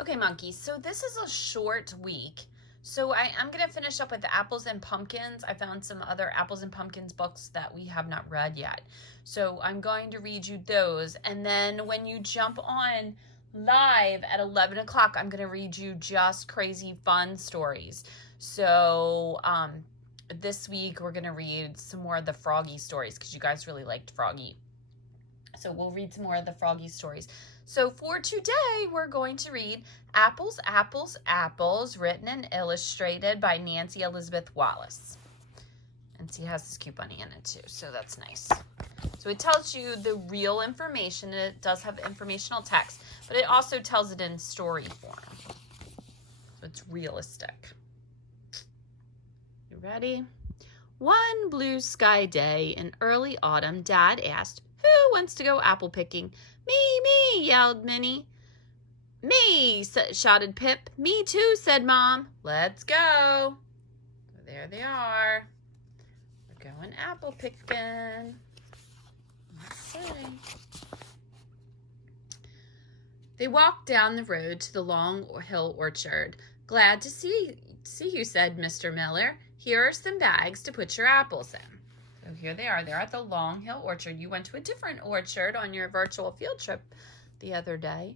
Okay, monkeys, so this is a short week. So I'm going to finish up with the Apples and Pumpkins. I found some other Apples and Pumpkins books that we have not read yet. So I'm going to read you those. And then when you jump on live at 11 o'clock, I'm going to read you just crazy fun stories. So this week we're going to read some more of the Froggy stories because you guys really liked Froggy. So we'll read some more of the Froggy stories. So for today, we're going to read Apples, Apples, Apples, written and illustrated by Nancy Elizabeth Wallace. And she has this cute bunny in it too, so that's nice. So it tells you the real information, and it does have informational text, but it also tells it in story form. So it's realistic. You ready? One blue sky day in early autumn, Dad asked, "Who wants to go apple picking?" Me, yelled Minnie. Me, shouted Pip. Me too, said Mom. Let's go. There they are. We're going apple picking. Let's see. They walked down the road to the Long Hill Orchard. Glad to see you, said Mr. Miller. Here are some bags to put your apples in. So here they are. They're at the Long Hill Orchard. You went to a different orchard on your virtual field trip the other day.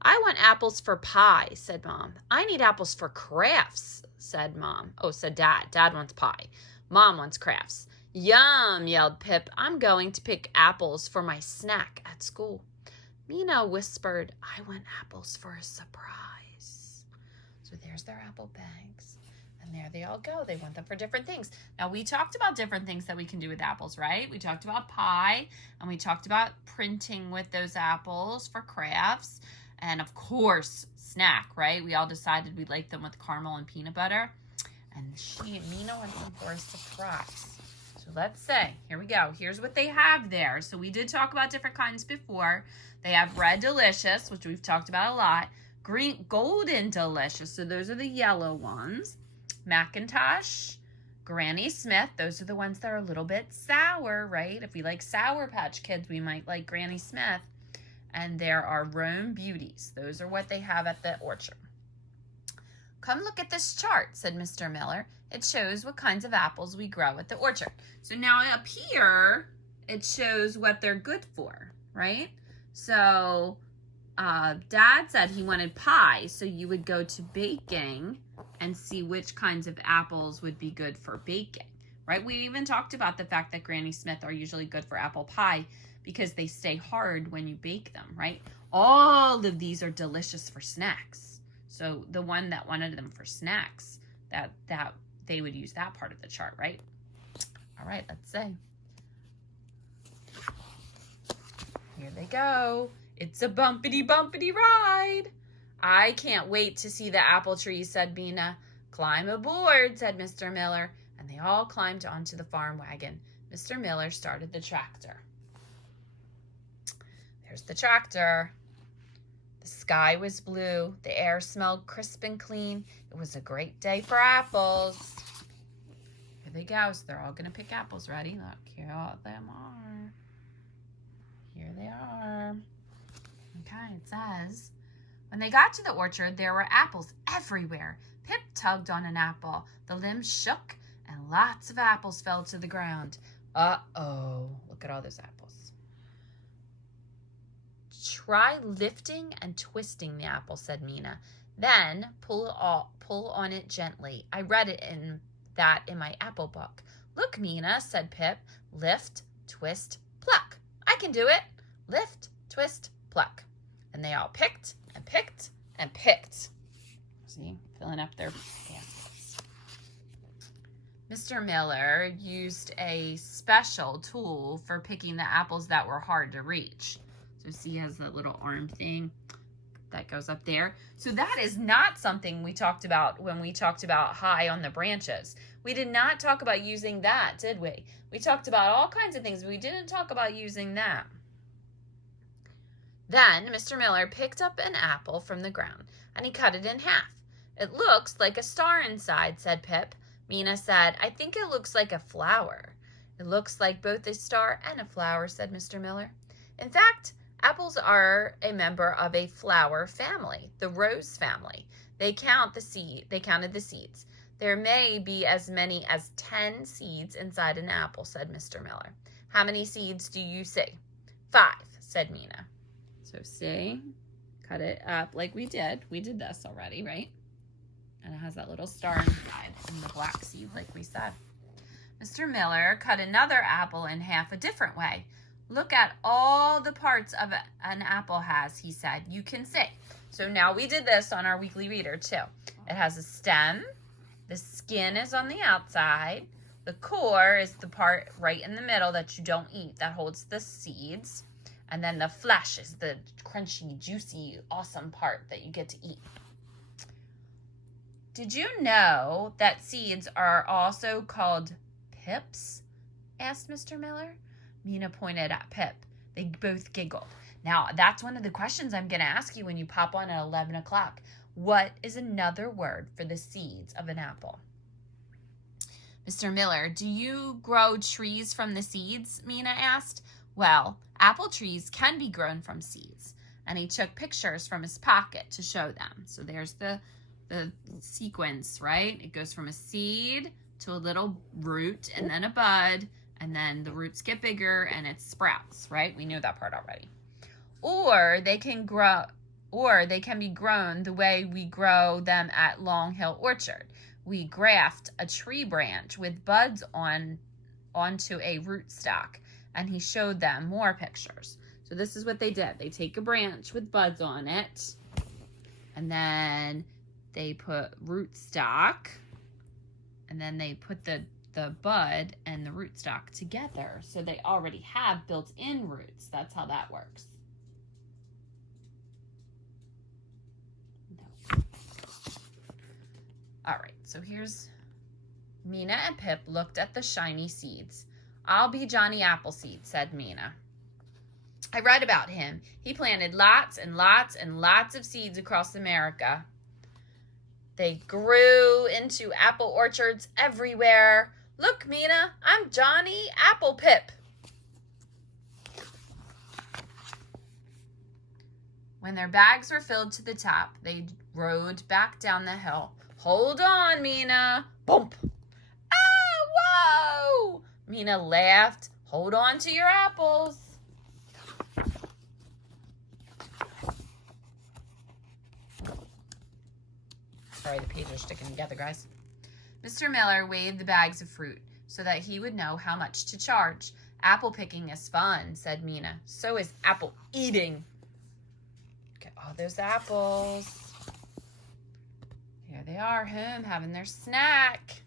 I want apples for pie, said Mom. I need apples for crafts, said Mom. Oh, said Dad. Dad wants pie. Mom wants crafts. Yum, yelled Pip. I'm going to pick apples for my snack at school. Mina whispered, I want apples for a surprise. So there's their apple bags. And there they all go. They want them for different things. Now, we talked about different things that we can do with apples, right? We talked about pie, and we talked about printing with those apples for crafts. And, of course, snack, right? We all decided we'd like them with caramel and peanut butter. And Mina wants them for a surprise. So let's say, here we go. Here's what they have there. So we did talk about different kinds before. They have Red Delicious, which we've talked about a lot. Green Golden Delicious. So those are the yellow ones. Macintosh, Granny Smith. Those are the ones that are a little bit sour, right? If we like Sour Patch Kids, we might like Granny Smith. And there are Rome Beauties. Those are what they have at the orchard. Come look at this chart, said Mr. Miller. It shows what kinds of apples we grow at the orchard. So now up here, it shows what they're good for, right? So Dad said he wanted pie, so you would go to baking and see which kinds of apples would be good for baking, right? We even talked about the fact that Granny Smith are usually good for apple pie because they stay hard when you bake them, right? All of these are delicious for snacks. So the one that wanted them for snacks, that they would use that part of the chart, right? All right, let's see. Here they go. It's a bumpity ride. I can't wait to see the apple tree, said Mina. Climb aboard, said Mr. Miller. And they all climbed onto the farm wagon. Mr. Miller started the tractor. There's the tractor. The sky was blue. The air smelled crisp and clean. It was a great day for apples. Here they go. So they're all going to pick apples. Ready? Look, here all of them are. Here they are. Okay, it says, when they got to the orchard, there were apples everywhere. Pip tugged on an apple. The limbs shook, and lots of apples fell to the ground. Uh-oh. Look at all those apples. Try lifting and twisting the apple, said Mina. Then pull on it gently. I read it in my apple book. Look, Mina, said Pip. Lift, twist, pluck. I can do it. Lift, twist, pluck. And they all picked and picked and picked. See, filling up their baskets. Mr. Miller used a special tool for picking the apples that were hard to reach. So see, he has that little arm thing that goes up there. So that is not something we talked about when we talked about high on the branches. We did not talk about using that, did we? We talked about all kinds of things, but we didn't talk about using that. Then Mr. Miller picked up an apple from the ground, and he cut it in half. It looks like a star inside, said Pip. Mina said, I think it looks like a flower. It looks like both a star and a flower, said Mr. Miller. In fact, Apples are a member of a flower family, the rose family. They counted the seeds. There may be as many as 10 seeds inside an apple, said Mr. Miller. How many seeds do you see? 5, said Mina. So see, cut it up like we did. We did this already, right? And it has that little star inside and the black seed like we said. Mr. Miller cut another apple in half a different way. Look at all the parts of an apple has, he said. You can see. So now we did this on our weekly reader too. It has a stem. The skin is on the outside. The core is the part right in the middle that you don't eat, that holds the seeds. And then the flesh is the crunchy, juicy, awesome part that you get to eat. Did you know that seeds are also called pips? Asked Mr. Miller. Mina pointed at Pip. They both giggled. Now, that's one of the questions I'm going to ask you when you pop on at 11 o'clock. What is another word for the seeds of an apple? Mr. Miller, do you grow trees from the seeds? Mina asked. Well, apple trees can be grown from seeds. And he took pictures from his pocket to show them. So there's the sequence, right? It goes from a seed to a little root and then a bud. And then the roots get bigger and it sprouts, right? We knew that part already. Or they can be grown the way we grow them at Long Hill Orchard. We graft a tree branch with buds onto a rootstock, and he showed them more pictures. So this is what they did. They take a branch with buds on it, and then they put rootstock, and then they put the bud and the rootstock together. So they already have built-in roots. That's how that works. No. All right, so here's Mina and Pip looked at the shiny seeds. I'll be Johnny Appleseed, said Mina. I read about him. He planted lots and lots and lots of seeds across America. They grew into apple orchards everywhere. Look, Mina, I'm Johnny Apple Pip. When their bags were filled to the top, they rode back down the hill. Hold on, Mina. Bump. Ah, whoa! Mina laughed. Hold on to your apples. Sorry, the pages are sticking together, guys. Mr. Miller weighed the bags of fruit so that he would know how much to charge. Apple picking is fun, said Mina. So is apple eating. Get all those apples. Here they are home having their snack.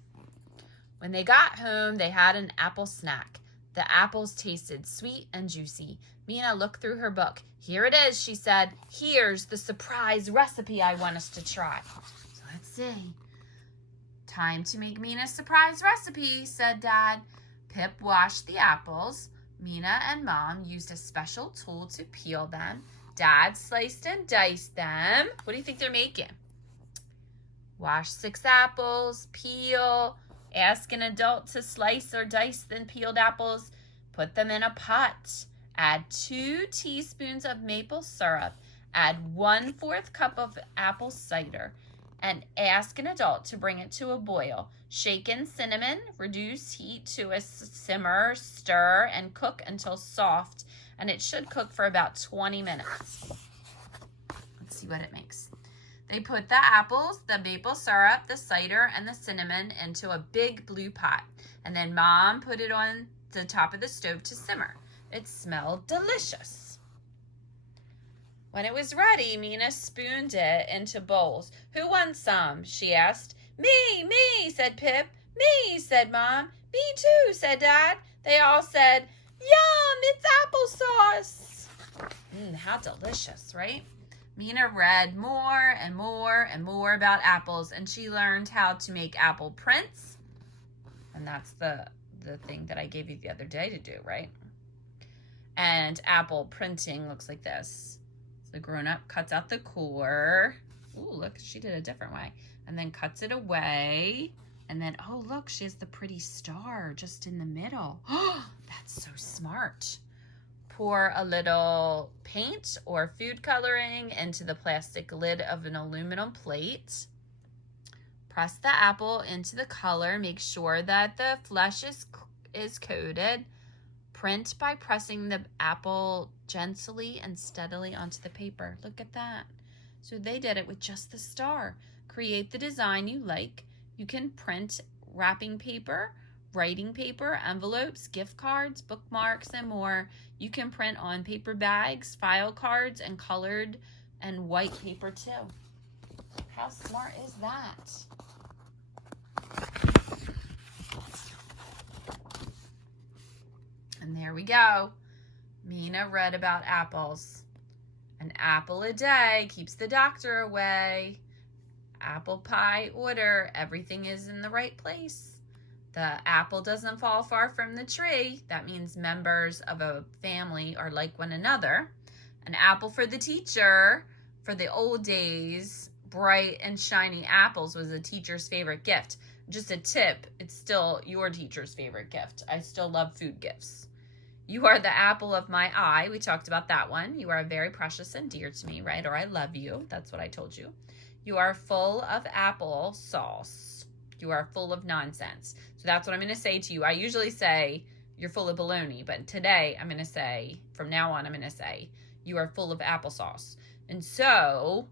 When they got home, they had an apple snack. The apples tasted sweet and juicy. Mina looked through her book. Here it is, she said. Here's the surprise recipe I want us to try. So let's see. Time to make Mina's surprise recipe, said Dad. Pip washed the apples. Mina and Mom used a special tool to peel them. Dad sliced and diced them. What do you think they're making? Wash 6 apples, peel. Ask an adult to slice or dice the peeled apples. Put them in a pot. Add 2 teaspoons of maple syrup. Add 1/4 cup of apple cider. And ask an adult to bring it to a boil. Shake in cinnamon, reduce heat to a simmer, stir, and cook until soft. And it should cook for about 20 minutes. Let's see what it makes. They put the apples, the maple syrup, the cider, and the cinnamon into a big blue pot. And then Mom put it on the top of the stove to simmer. It smelled delicious. When it was ready, Mina spooned it into bowls. Who wants some? She asked. Me, said Pip. Me, said Mom. Me too, said Dad. They all said, yum, it's applesauce. How delicious, right? Mina read more and more and more about apples, and she learned how to make apple prints. And that's the thing that I gave you the other day to do, right? And apple printing looks like this. The grown-up cuts out the core. Ooh, look, she did a different way. And then cuts it away. And then, oh, look, she has the pretty star just in the middle. Oh, that's so smart. Pour a little paint or food coloring into the plastic lid of an aluminum plate. Press the apple into the color. Make sure that the flesh is coated. Print by pressing the apple gently and steadily onto the paper. Look at that. So they did it with just the star. Create the design you like. You can print wrapping paper, writing paper, envelopes, gift cards, bookmarks, and more. You can print on paper bags, file cards, and colored and white paper too. How smart is that? And there we go. Mina read about apples. An apple a day keeps the doctor away. Apple pie order, everything is in the right place. The apple doesn't fall far from the tree. That means members of a family are like one another. An apple for the teacher. For the old days, bright and shiny apples was a teacher's favorite gift. Just a tip, it's still your teacher's favorite gift. I still love food gifts. You are the apple of my eye. We talked about that one. You are very precious and dear to me, right? Or I love you. That's what I told you. You are full of apple sauce. You are full of nonsense. So that's what I'm going to say to you. I usually say you're full of baloney, but today I'm going to say, from now on, I'm going to say you are full of applesauce. And so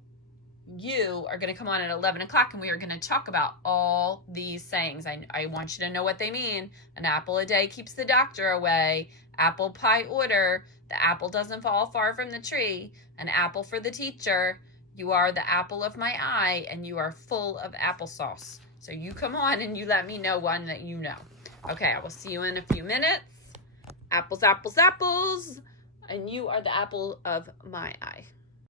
you are going to come on at 11 o'clock and we are going to talk about all these sayings. I want you to know what they mean. An apple a day keeps the doctor away. Apple pie order. The apple doesn't fall far from the tree. An apple for the teacher. You are the apple of my eye, and you are full of applesauce. So you come on and you let me know one that you know. Okay, I will see you in a few minutes. Apples, apples, apples. And you are the apple of my eye.